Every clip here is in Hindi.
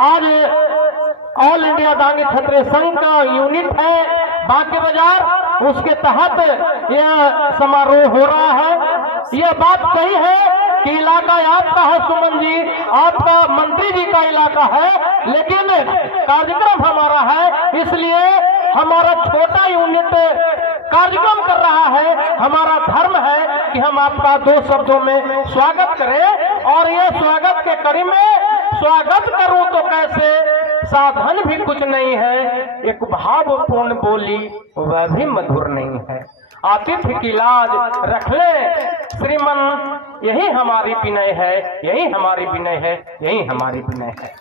आज ऑल इंडिया दांगी छात्र संघ का यूनिट है बांके बाजार, उसके तहत यह समारोह हो रहा है। यह बात सही है कि इलाका आपका है सुमन जी, आपका मंत्री जी का इलाका है, लेकिन कार्यक्रम हमारा है, इसलिए हमारा छोटा यूनिट कार्यक्रम कर रहा है। हमारा धर्म है कि हम आपका 2 शब्दों में स्वागत करें, और ये स्वागत के कड़ी में स्वागत करूं तो कैसे, साधन भी कुछ नहीं है, एक भावपूर्ण बोली वह भी मधुर नहीं है। आतिथ्य की लाज रख ले श्रीमन, यही हमारी विनय है, यही हमारी विनय है, यही हमारी विनय है।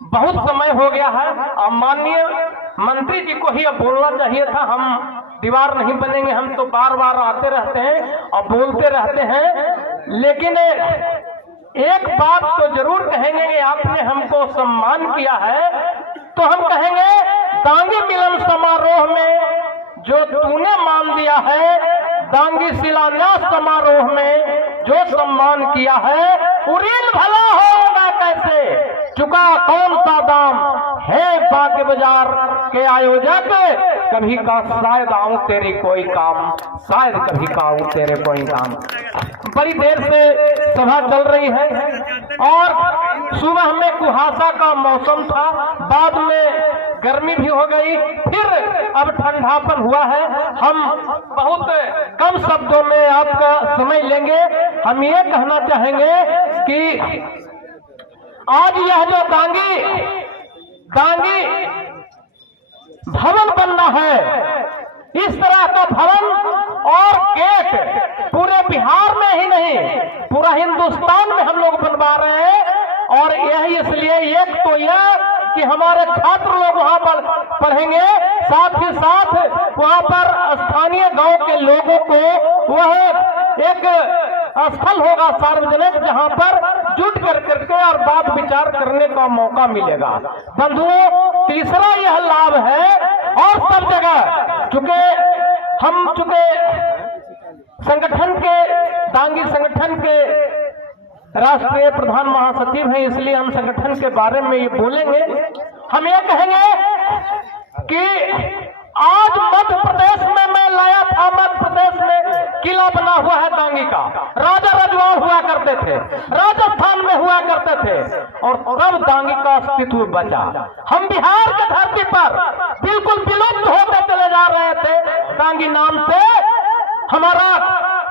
बहुत समय हो गया है, अब माननीय मंत्री जी को ही अब बोलना चाहिए था। हम दीवार नहीं बनेंगे, हम तो बार बार आते रहते हैं और बोलते रहते हैं, लेकिन एक बात तो जरूर कहेंगे कि आपने हमको सम्मान किया है, तो हम कहेंगे दांगी मिलन समारोह में जो तूने मान दिया है, दांगी शिलान्यास समारोह में जो सम्मान किया है, उरीन भला होगा कैसे, चुका कौन सा दाम है बांके बाजार के आयोजक, कभी का शायद आऊं तेरे कोई काम, शायद कभी का आऊं तेरे कोई काम। बड़ी देर से सभा चल रही है और सुबह में कुहासा का मौसम था, बाद में गर्मी भी हो गई, फिर अब ठंडापन हुआ है। हम बहुत कम शब्दों में आपका समय लेंगे। हम ये कहना चाहेंगे कि आज यह जो दांगी भवन बनना है, इस तरह का भवन और गेट पूरे बिहार में ही नहीं पूरा हिंदुस्तान में हम लोग बनवा रहे हैं। और यही इसलिए एक तो यह कि हमारे छात्र लोग वहां पर पढ़ेंगे, साथ ही साथ वहां पर स्थानीय गांव के लोगों को वह एक स्थल होगा सार्वजनिक, जहां पर जुट करके और बात विचार करने का मौका मिलेगा। बंधुओं, तीसरा यह लाभ है, और सब जगह चूंकि संगठन के दांगी संगठन के राष्ट्रीय प्रधान महासचिव हैं, इसलिए हम संगठन के बारे में ये बोलेंगे। हम ये कहेंगे कि आज मध्य प्रदेश में मैं लाया था, मध्य प्रदेश में किला बना हुआ है दांगी का, राजा रजवाड़ हुआ करते थे, राजस्थान में हुआ करते थे, और तब दांगी का अस्तित्व बचा। हम बिहार की धरती पर बिल्कुल विलुप्त होते चले जा रहे थे। दांगी नाम से हमारा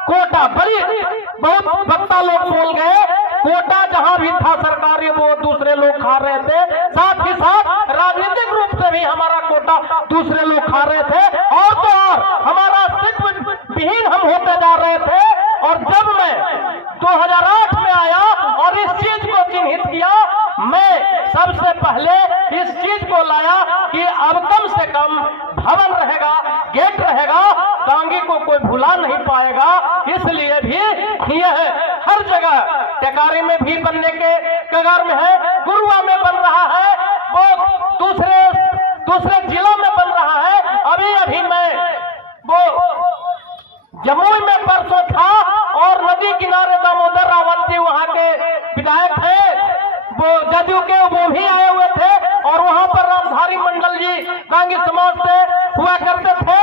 कोटा, बहुत वक्ता लोग बोल गए, कोटा जहां भी था सरकारी वो दूसरे लोग खा रहे थे, साथ ही साथ राजनीतिक रूप से भी हमारा कोटा दूसरे लोग खा रहे थे, और तो और हमारा अस्तित्व विहीन हम होते जा रहे थे। और जब मैं 2008 में आया और इस चीज को चिन्हित किया, मैं सबसे पहले इस चीज को लाया कि अब कम से कम भवन रहेगा, गेट रहेगा, दांगी को कोई भुला नहीं पाएगा। इसलिए भी यह हर जगह टेकारी में भी बनने के कगार में है, गुरुआ में बन रहा है, वो दूसरे जिलों में बन रहा है। अभी मैं वो जमुई में परसों था और नदी किनारे दामोदर रावत जी वहां के विधायक थे, वो जदयू के, वो भी आए हुए थे, और वहां पर रामधारी मंडल जी दांगी समाज से हुआ करते थे,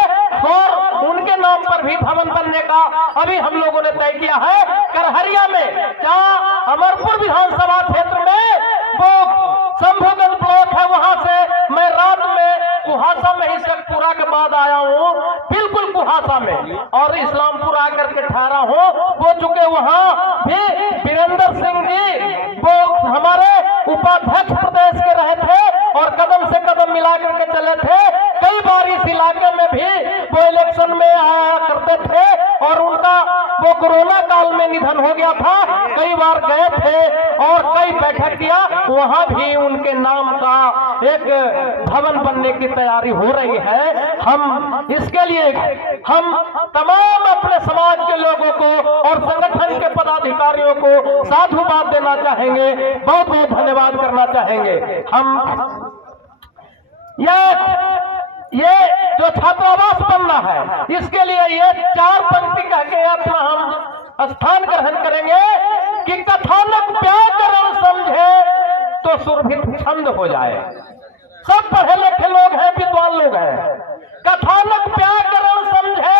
और उनके नाम पर भी भवन बनने का अभी हम लोगों ने तय किया है। करहरिया में, जहां अमरपुर विधानसभा क्षेत्र में वो शंभुगंज ब्लॉक है, वहां से मैं रात में कुहासा में ही शेखपुरा के बाद आया हूँ, बिल्कुल कुहासा में, और इस्लामपुर आकर के ठहरा हूँ। वो चुके वहां भी वीरेंद्र सिंह जी वो हमारे उपाध्यक्ष प्रदेश के रहे थे और कदम से कदम मिला करके चले थे। कई बार इस इलाके में भी वो इलेक्शन में आया करते थे, और उनका वो कोरोना काल में निधन हो गया था। कई बार गए थे और कई बैठक किया, वहां भी उनके नाम का एक भवन बनने की तैयारी हो रही है। हम इसके लिए हम तमाम अपने समाज के लोगों को और संगठन के पदाधिकारियों को साधुवाद देना चाहेंगे, बहुत बहुत धन्यवाद करना चाहेंगे। हम ये जो छात्रावास बनना है, इसके लिए ये 4 पंक्ति कह के अपना हम स्थान ग्रहण करेंगे कि कथानक व्याकरण समझ छंद हो जाए। सब पढ़े लिखे लोग हैं, विद्वान लोग हैं। कथानक व्याकरण समझे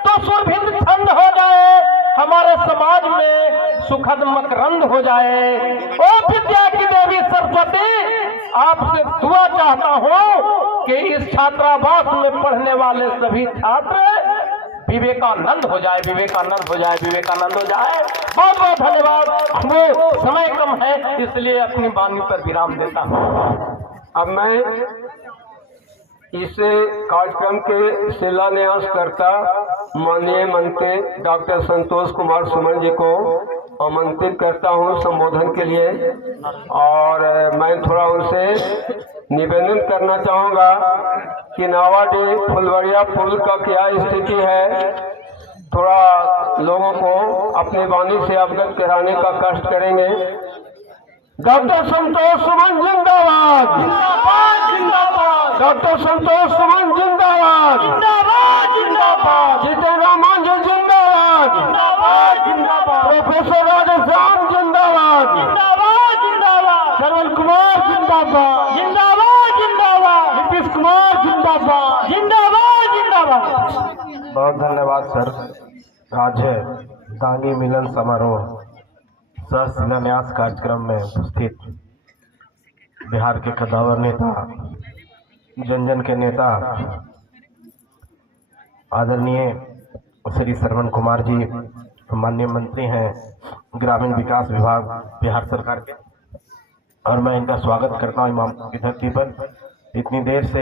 तो सुरभित छंद हो जाए, हमारे समाज में सुखद मकरंद हो जाए। ओ विद्या की देवी सरस्वती, आपसे दुआ चाहता हूँ कि इस छात्रावास में पढ़ने वाले सभी छात्र विवेकानंद हो जाए, विवेकानंद हो जाए, विवेकानंद हो जाए। बहुत बहुत धन्यवाद। वो समय कम है, इसलिए अपनी वाणी पर विराम देता हूँ। अब मैं इस कार्यक्रम के शिलान्यास करता माननीय मंत्री डॉक्टर संतोष कुमार सुमन जी को आमंत्रित करता हूं संबोधन के लिए। और मैं थोड़ा उनसे निवेदन करना चाहूँगा कि नावाडी फुलवरिया पुल का क्या स्थिति है, थोड़ा लोगों को अपनी वाणी से अवगत कराने का कष्ट करेंगे। डॉक्टर संतोष सुमन जिंदाबाद, डॉक्टर संतोष सुमन जिंदाबाद, जितेंद्र मांझी जिंदाबाद, प्रोफेसर राधेश्याम जिंदाबाद, श्रवण कुमार जिंदाबाद, नीतीश कुमार जिंदाबाद। बहुत धन्यवाद सर। आज दांगी मिलन समारोह सह शिलान्यास कार्यक्रम में उपस्थित बिहार के कद्दावर नेता, जन जन के नेता आदरणीय श्री श्रवण कुमार जी, माननीय मंत्री हैं ग्रामीण विकास विभाग बिहार सरकार के, और मैं इनका स्वागत करता हूँ इमाम की धरती पर। इतनी देर से